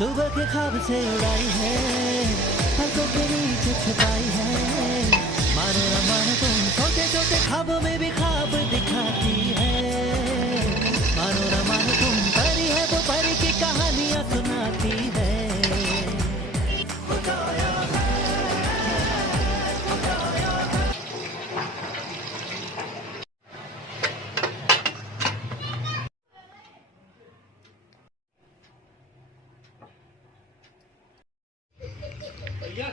सुबह के ख्वाब से उड़ाई है, पलकों के नीचे छुपाई है। मानो न मानो तुम छोटे छोटे ख्वाबों में भी ख्वाब दिखाती है। मानो न मानो तुम परी है वो परी की कहानियां सुनाती है। भैया